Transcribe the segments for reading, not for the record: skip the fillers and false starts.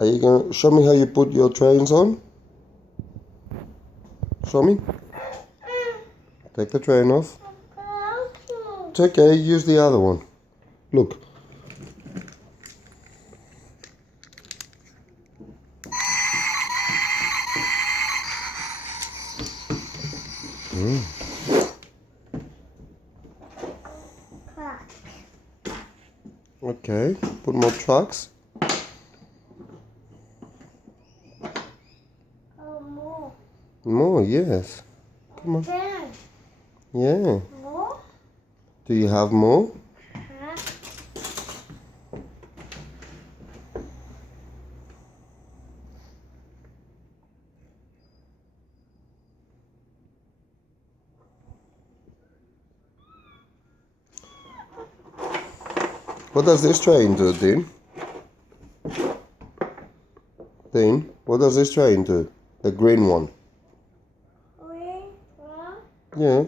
Are you gonna show me how you put your trains on? Show me. Take the train off. It's okay, use the other one. Look. Okay, put more trucks. More, yes. Come on. Yeah. More? Do you have more? What does this train do, Dean? Dean, what does this train do? The green one. Yeah.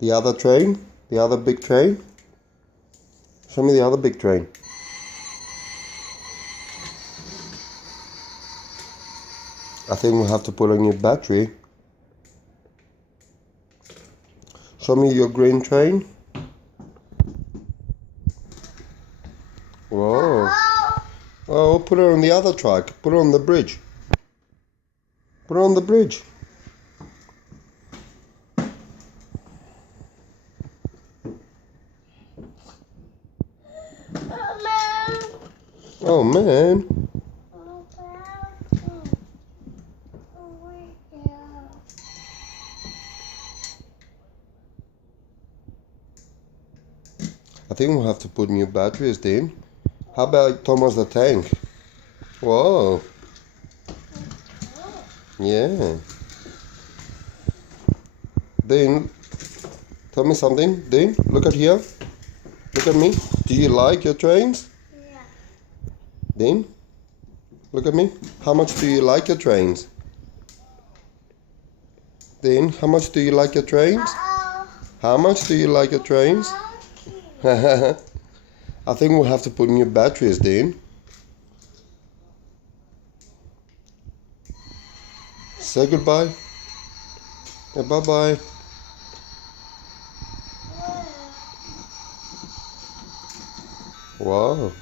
The other train? The other big train? Show me the other big train. I think we'll have to put a new battery. Show me your green train. Whoa. Oh, put it on the other truck. Put it on the bridge. Put it on the bridge. Oh, man. I think we'll have to put new batteries, Dean. How about Thomas the Tank? Whoa. Yeah. Dean, tell me something. Dean, look at here. Look at me. Do you like your trains? Yeah. Dean, look at me. How much do you like your trains? Dean, how much do you like your trains? How much do you like your trains? I think we'll have to put new batteries, Dean. Say goodbye. Yeah, bye-bye. Wow.